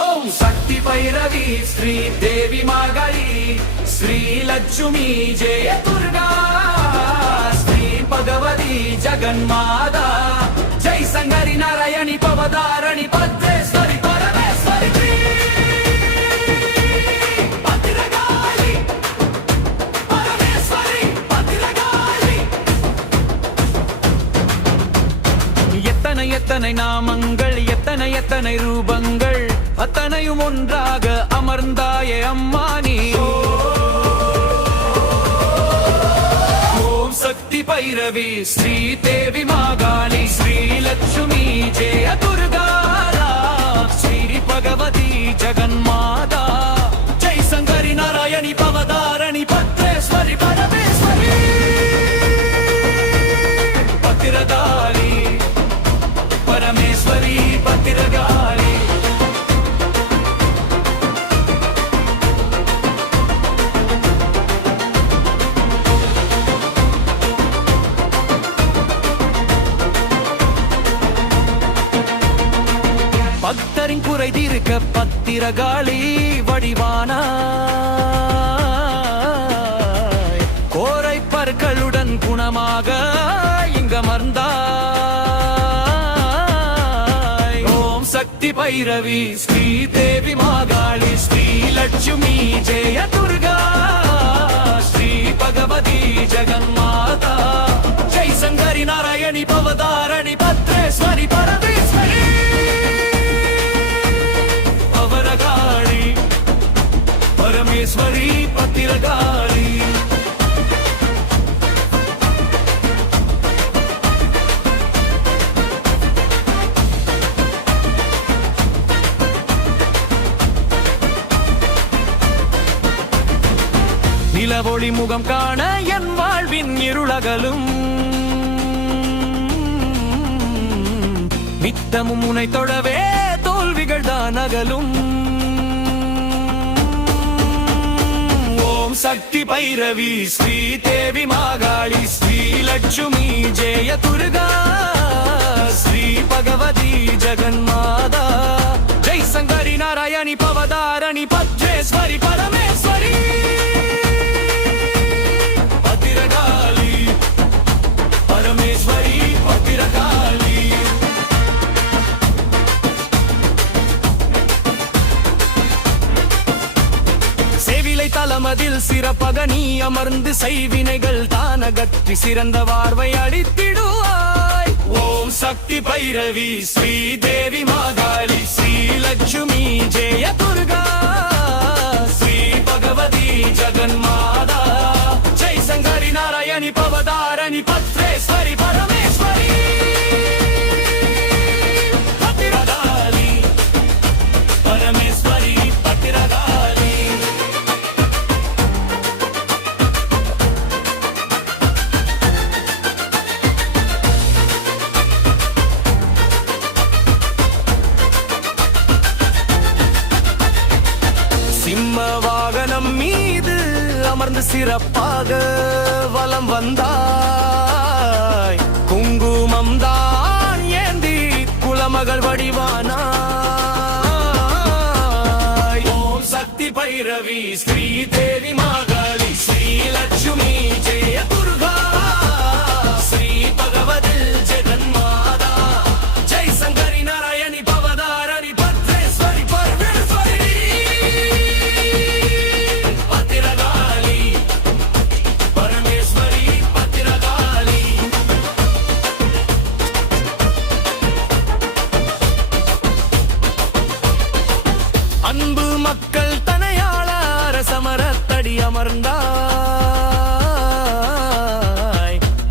ஓம் சக்தி பைரவி ஸ்ரீ தேவி மாகாளி ஸ்ரீ லட்சுமி ஜெய துர்கா ஸ்ரீ பகவதி ஜெகன்மாதா ஜெய் சங்கரி நாராயணி பவதாரணி பத்ரேஸ்வரி பரமேஸ்வரி பத்திரகாளி பரமேஸ்வரி பத்திரகாளி. எத்தனை எத்தனை நாமங்கள் எத்தனை எத்தனை ரூபங்கள் அத்தனையும் ஒன்றாக அமர்ந்தாயே அம்மா நீ. ஓம் சக்தி பைரவி ஸ்ரீ தேவி மாகாளி ஸ்ரீ லட்சுமி ஜெய துர்கா ஸ்ரீ பகவதி ஜெகன்மாதா ஜெய் சங்கரி நாராயணி பவதாரணி பத்ரேஸ்வரி பரமேஸ்வரி பத்திரகாளி பரமேஸ்வரி பத்திரகாளி. பக்தரின் குறை தீர்க்க பத்திரகாளி வடிவான கோரை பற்களுடன் குணமாக இங்கமர்ந்தாய். ஓம் சக்தி பைரவி ஸ்ரீ தேவி மாகாளி ஸ்ரீ லட்சுமி ஜெய துர்கா ஸ்ரீ பகவதி ஜெகன்மாதா ஜெய் சங்கரி நாராயணி பவதாரணி பத்ரேஸ்வரி பரமேஸ்வரி பரமேஸ்வரி பத்திரகாளி. நிலவொளி முகம் காண என் வாழ்வின் இருளகலும் நித்தமும் உனை தொடவே தோல்விகள் தான் அகலும். ஓம் சக்தி பைரவி ஸ்ரீ தேவி மாகாளி ஸ்ரீ லட்சுமி ஜெய துர்கா ஸ்ரீ பகவதி ஜெகன்மாதா ஜெய் சங்கரி நாராயணி பவதாரணி பத்ரேஸ்வரி பரமேஸ்வரி பத்திரகாளி பரமேஸ்வரி பத்திரகாளி. சேவிலை தலமதில் சிறப்பக நீ அமர்ந்து செய்வினைகள் தானகற்றி சிறந்த வாழ்வை அளித்திடுவாய். ஓம் சக்தி பைரவி ஸ்ரீ தேவி மாகாளி ஸ்ரீ லட்சுமி ஜெய துர்கா ஸ்ரீ பகவதி ஜெகன்மாதா ஜெய் சங்கரி நாராயணி பவதாரணி பத்ரேஸ்வரி பரமேஸ்வரி பத்திரகாளி பரமேஸ்வரி பத்திரகாளி. சிம்ம வாகனம் மீது அமர்ந்து சிறப்பாக வலம் வந்தாய். குங்குமம் தான் ஏந்தி குலமகள் வடிவானாய். ஓம் சக்தி பைரவி ஸ்ரீ தேவி மாகாளி ஸ்ரீ லட்சுமி ஜெய துர்கா ஸ்ரீ பகவதி ஜெகன்மாதா ஜெய் சங்கரி நாராயணி பவதாரணி பத்ரேஸ்வரி பரமேஸ்வரி பத்திரகாளி பரமேஸ்வரி பத்திரகாளி. அன்பு மக்கள் தனையாள அரசமரத்தடி அமர்ந்தாய்.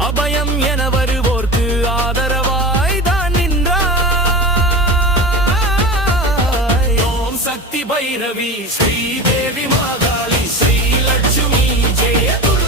அபயம் என வருவோர்க்கு ஆதரவாய் தான் நின்றாய். ஓம் சக்தி பைரவி ஸ்ரீ தேவி மாகாளி ஸ்ரீ லட்சுமி ஜெய துர்கா